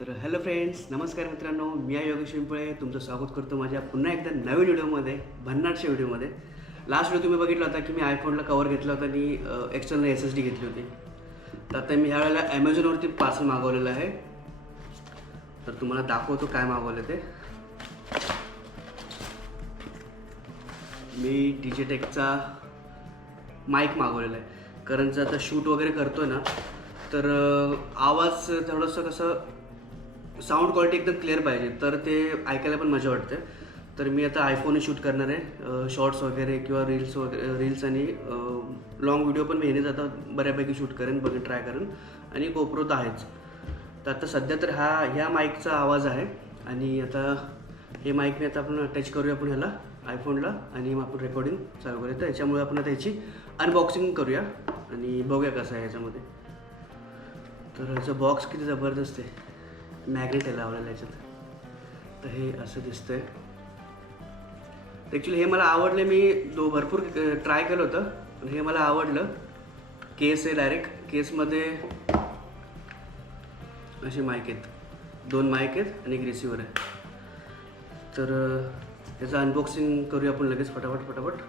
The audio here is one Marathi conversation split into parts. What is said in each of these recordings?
तर हॅलो फ्रेंड्स, नमस्कार मित्रांनो. मी आहे योगेश पिंपळे. तुमचं स्वागत करतो माझ्या पुन्हा एकदा नवीन व्हिडिओमध्ये, भन्नाटच्या व्हिडिओमध्ये. लास्ट व्हिडिओ तुम्ही बघितला होता की मी आयफोनला कवर घेतला होता आणि एक्सटर्नल SSD घेतली होती. तर आता मी ह्यावेळेला ॲमेझॉनवरती पार्सल मागवलेलं आहे. तर तुम्हाला दाखवतो काय मागवलं ते. मी डिजिटेकचा माईक मागवलेला आहे. कारण जर आता शूट वगैरे करतो ना, तर आवाज थोडंसं कसं साऊंड क्वालिटी एकदम क्लिअर पाहिजे, तर ते ऐकायला पण मजा वाटते. तर मी आता आयफोनने शूट करणार आहे. शॉर्ट्स वगैरे किंवा रील्स आणि लॉंग व्हिडिओ पण मी ह्यानेच आता बऱ्यापैकी शूट करेन, ट्राय करेन. आणि GoPro तर आहेच. तर आता सध्या तर ह्या माईकचा आवाज आहे. आणि आता हे माईकने आता आपण अटॅच करूया आपण ह्याला आयफोनला, आणि मग आपण रेकॉर्डिंग चालू करूया. तर याच्यामुळे आपण आता ह्याची अनबॉक्सिंग करूया आणि बघूया कसं आहे ह्याच्यामध्ये. तर ह्याचं बॉक्स किती जबरदस्त आहे. मॅग्नेट आहे लावलेलं याच्यात. तर हे असं दिसतंय. ॲक्च्युली हे मला आवडले. मी भरपूर ट्राय केलं होतं, पण हे मला आवडलं. केस आहे, डायरेक्ट केसमध्ये असे माईक आहेत, 2 माईक आहेत आणि एक रिसिव्हर आहे. तर याचं अनबॉक्सिंग करूया आपण लगेच फटाफट.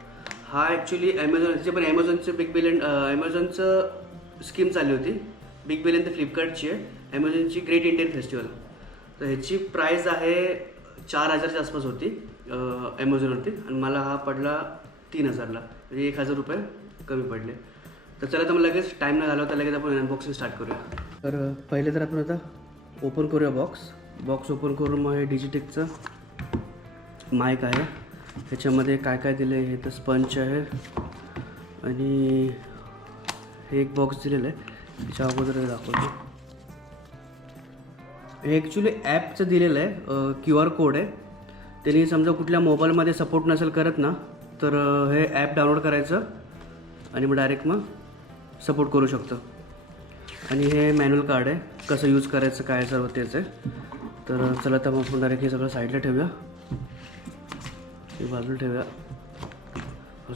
हा ॲक्च्युली ॲमेझॉनचे पण ॲमेझॉनचं स्कीम चालली होती. बिग बिलियन तर फ्लिपकार्टची आहे, ॲमेझॉनची ग्रेट इंडियन फेस्टिवल. तर ह्याची प्राईस आहे 4,000च्या आसपास होती ॲमेझॉनवरती, आणि मला हा पडला 3,000ला, म्हणजे 1,000 रुपये कमी पडले. तर चला, तर मग लगेच टाईम न घालवता लगेच आपण अनबॉक्सिंग स्टार्ट करूया. तर पहिले तर आपण आता ओपन करूया बॉक्स ओपन करून. मग हे डिजिटेकचं माईक आहे. ह्याच्यामध्ये काय काय दिलं आहे, हे तर स्पंच आहे आणि हे एक बॉक्स दिलेलं आहे. त्याच्या अगोदर दाखवतो. हे ॲक्च्युली ॲपचं दिलेलं आहे, QR कोड आहे. त्यांनी समजा कुठल्या मोबाईलमध्ये सपोर्ट नसेल करत ना, तर हे ॲप डाउनलोड करायचं आणि मग डायरेक्ट सपोर्ट करू शकतं. आणि हे मॅन्युअल कार्ड आहे, कसं यूज करायचं काय सर्व तेच आहे. तर चला, तर मग आपण डायरेक्ट हे सगळं साईडला ठेवूया, हे बाजूला ठेवूया.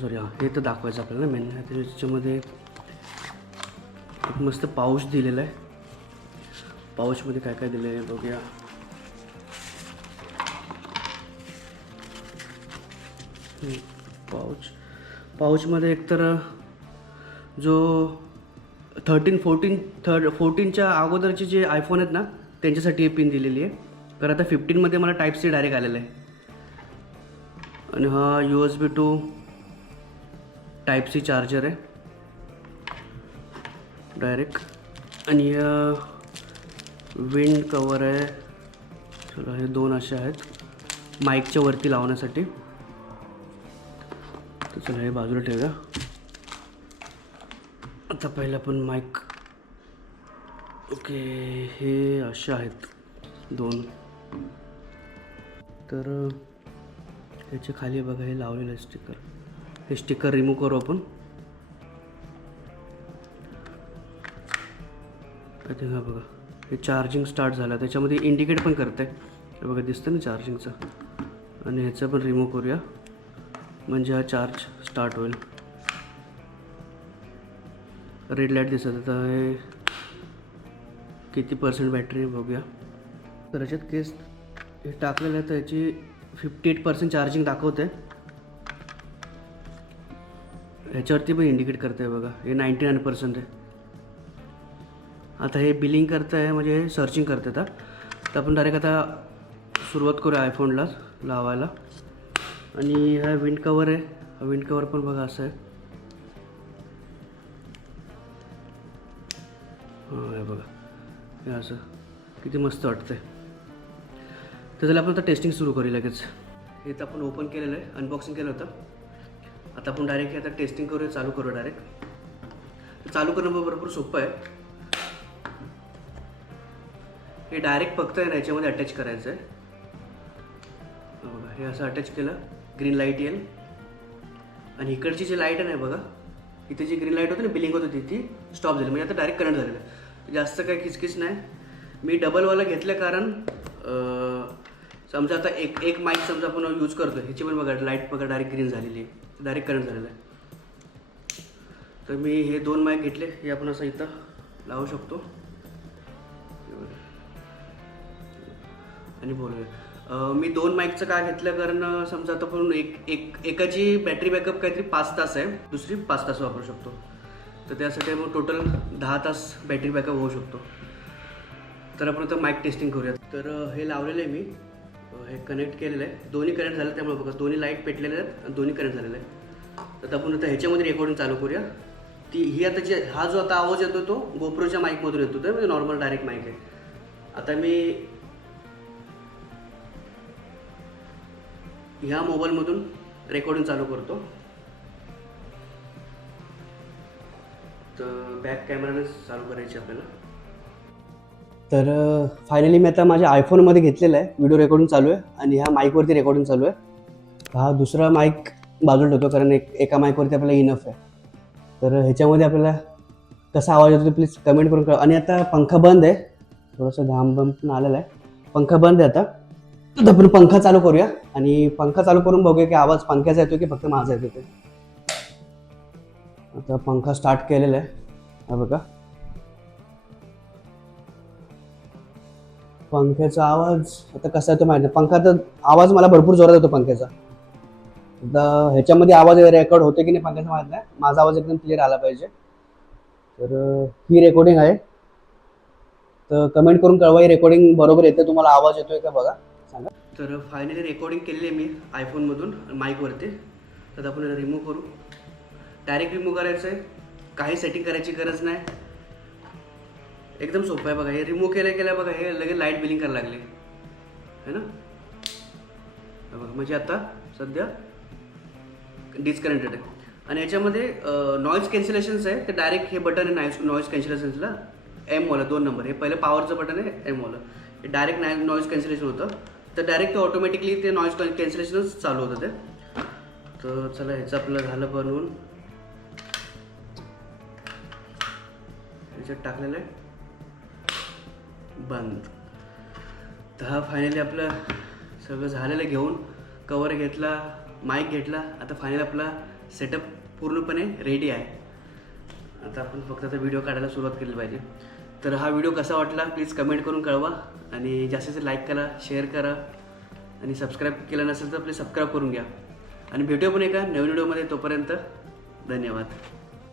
सॉरी, हे तर दाखवायचं आपल्याला मेन. त्याच्यामध्ये एक मस्त पाऊच दिलेला आहे. पाऊचमध्ये काय काय दिलं आहे बघूया. पाऊचमध्ये एकतर जो 14च्या अगोदरचे जे आयफोन आहेत ना, त्यांच्यासाठी हे पिन दिलेली आहे. कारण आता 15मध्ये मला Type-C डायरेक्ट आलेलं आहे. आणि हा USB to Type-C चार्जर आहे डायरेक्ट. आणि विंड कवर आहे. चला, हे 2 असे आहेत माईकच्या वरती लावण्यासाठी. तर चला, हे बाजूला ठेवूया. आता पहिलं आपण माईक. ओके, हे असे आहेत 2. तर ह्याच्या खाली बघा, हे लावलेलं आहे स्टिकर. हे स्टिकर रिमूव्ह करू आपण. आय थिंक हा बघा, हे चार्जिंग स्टार्ट झालं, त्याच्यामध्ये इंडिकेट पण करते. हे बघा, दिसतं ना चार्जिंगचं. आणि ह्याचं पण रिमूव्ह करूया, म्हणजे हा चार्ज स्टार्ट होईल. रेड लाईट दिसत. आता हे किती % बॅटरी बघूया. तर ह्याच्यात केस हे टाकलेलं आहे, तर ह्याची 58% चार्जिंग दाखवते. ह्याच्यावरती पण इंडिकेट करते बघा, हे 99% आहे. आता हे बिलिंग करतं आहे, म्हणजे हे सर्चिंग करते. तर आपण डायरेक्ट आता सुरुवात करूया आयफोनला लावायला. आणि हा विंड कवर आहे. हा विंड कवर पण बघा असं आहे. हां, हे बघा, हे असं किती मस्त वाटतं आहे. तर चला, आपण आता टेस्टिंग सुरू करूया लगेच. हे तर आपण ओपन केलेलं आहे, अनबॉक्सिंग केलं होतं. आता आपण डायरेक्ट हे आता टेस्टिंग करूया, चालू करूया डायरेक्ट. चालू करणं भरपूर सोपं आहे. हे डायरेक्ट फक्त याच्यामध्ये अटॅच करायचं आहे. बघा, हे असं अटॅच केलं, ग्रीन लाईट येईल. आणि इकडची जी लाईट आहे ना बघा, इथे जी ग्रीन लाईट होती ना, बिलिंग होत होती, ती स्टॉप झाली. म्हणजे आता डायरेक्ट करंट झालेलं आहे. जास्त काही किचकिच नाही. मी डबलवाला घेतलं कारण समजा आता एक माईक समजा आपण यूज करतो, ह्याची पण बघा लाईट बघा डायरेक्ट ग्रीन झालेली आहे, डायरेक्ट करंट झालेलं आहे. तर मी हे 2 माईक घेतले. हे आपण असं इथं लावू शकतो. आणि बोलूया. मी 2 माईकचं काय घेतलं कारण समजा आता आपण एकाची बॅटरी बॅकअप काहीतरी 5 तास आहे, दुसरी 5 तास वापरू शकतो. तर त्यासाठी मग टोटल 10 तास बॅटरी बॅकअप होऊ शकतो. तर आपण आता माईक टेस्टिंग करूया. तर हे लावलेलं आहे मी, हे कनेक्ट केलेलं आहे. दोन्ही कनेक्ट झालं, त्यामुळे बघा दोन्ही लाईट पेटलेले आहेत आणि दोन्ही कनेक्ट झालेले आहे. तर आपण आता ह्याच्यामध्ये रेकॉर्डिंग चालू करूया. ही आता हा जो आता आवाज येतो तो गोप्रोच्या माईकमधून येतो, तर म्हणजे नॉर्मल डायरेक्ट माईक आहे. आता मी ह्या मोबाईलमधून रेकॉर्डिंग चालू करतो. तर बॅक कॅमेराने चालू करायची आपल्याला. तर फायनली मी आता माझ्या आयफोनमध्ये घेतलेला आहे, व्हिडिओ रेकॉर्डिंग चालू आहे आणि ह्या माईकवरती रेकॉर्डिंग चालू आहे. हा दुसरा माईक बाजूला ठेवतो कारण एका माईकवरती आपल्याला इनफ आहे. तर ह्याच्यामध्ये आपल्याला कसा आवाज येतो ते प्लीज कमेंट करून कळवा. आणि आता पंखा बंद आहे, थोडंसं घाम पण आलेला आहे, पंखा बंद आहे. आता आपण पंखा चालू करूया आणि पंखा चालू करून बघूया की आवाज पंख्याचा येतो की फक्त माझा येतो ते. आता पंखा स्टार्ट केलेला आहे, हा बघा पंख्याचा आवाज आता कसा येतो माहिती नाही. पंखा तर आवाज मला भरपूर जोरात येतो पंख्याचा. आता ह्याच्यामध्ये आवाज रेकॉर्ड होते की नाही पंख्याचा माहित नाही, माझा आवाज एकदम क्लिअर आला पाहिजे. तर ही रेकॉर्डिंग आहे, तर कमेंट करून कळवा ही रेकॉर्डिंग बरोबर येते, तुम्हाला आवाज येतोय का बघा, सांगा. तर फायनली रेकॉर्डिंग केलेली आहे मी आयफोनमधून माईकवरती. तर आपण रिमूव्ह करू. डायरेक्ट रिमूव्ह करायचं आहे, काही सेटिंग करायची गरज नाही, एकदम सोपं आहे. बघा हे रिमूव्ह केल्या बघा हे लगेच लाईट बिलिंग करायला लागले है ना. बघा म्हणजे आता सध्या डिस्कनेक्टेड आहे. आणि याच्यामध्ये नॉईज कॅन्सलेशन्स आहे, ते डायरेक्ट हे बटन आहे नॉईज कॅन्सलेशन्सला एमवाला 2 नंबर, हे पहिलं पॉवरचं बटन आहे एमवाला, हे डायरेक्ट नॉईज कॅन्सलेशन होतं. तर डायरेक्ट ऑटोमॅटिकली ते नॉईज कॅन्सलेशनच चालू होतं ते. तर चला ह्याचं आपलं झालं बनवून, ह्याच्यात टाकलेलं आहे बंद. तर हा फायनली आपलं सगळं झालेलं घेऊन कवर घेतला, माईक घेतला. आता फायनली आपला सेटअप पूर्णपणे रेडी आहे. आता आपण फक्त आता व्हिडिओ काढायला सुरुवात केली पाहिजे. तर हा व्हिडिओ कसा वाटला प्लीज कमेंट करून कळवा आणि जास्तीत जास्त लाईक करा, शेअर करा आणि सबस्क्राईब केलं नसेल तर प्लीज सबस्क्राईब करून घ्या. आणि भेटूया पण एका नवीन व्हिडिओमध्ये. तोपर्यंत धन्यवाद.